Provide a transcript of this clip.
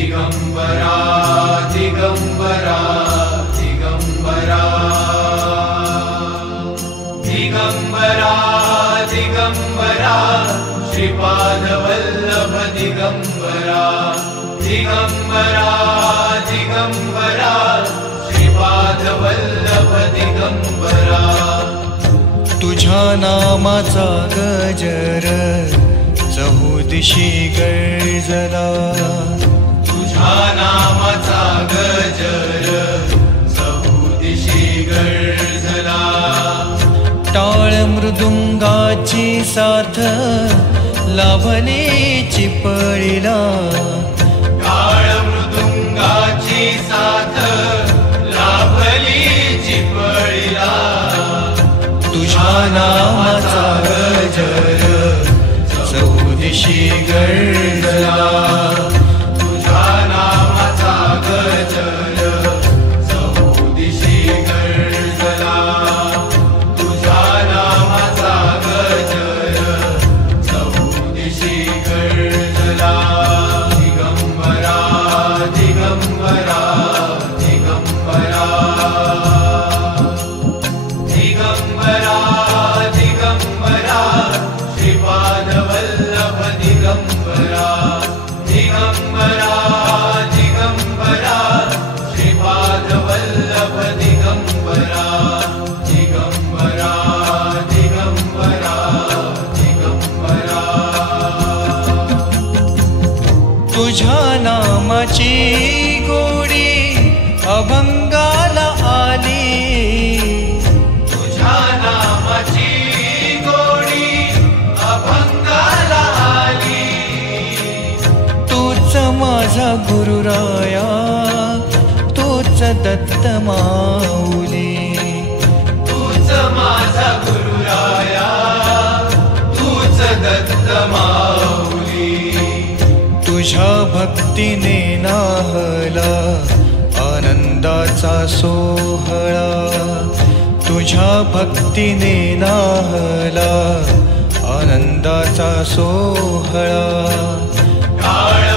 दिगंबरा दिगंबरा दिगंबरा दिगंबरा दिगंबरा श्रीपाद वल्लभ दिगंबरा दिगंबरा दिगंबरा श्रीपाद वल्लभ दिगंबरा तुझ्या नामाचा गजर चहुदिशी गर्जला तुझ्या नामाचा गजर चहुदिशी गर्जला टाळ मृदुंगाची साथ लाभली चिपळीला टाळ मृदुंगाची साथ लाभली चिपळीला तुझ्या नामाचा गजर चहुदिशी गर्जला तुझ्या नामाचा गजर चहुदिशी गर्जला तुझ्या नामाचा गजर चहुदिशी गर्जला दिगंबरा दिगंबरा दिगंबरा दिगंबरा दिगंबरा श्रीपाद वल्लभ दिगंबरा दिगंबरा दिगंबरा श्रीपाद वल्लभ दिगंबरा दिगंबरा दिगंबरा दिगंबरा तुझ्या नामाची गोडी अभंगाला आली तुझ्या नामाची गोडी अभंगाला आली तूच माझा गुरुराया तूच दत्त माऊली तूच माझा गुरुराया तूच दत्त माऊली तुझ्या भक्तीने नाहला आनंदाचा सोहळा तुझ्या भक्तीने नाहला आनंदाचा सोहळा काळ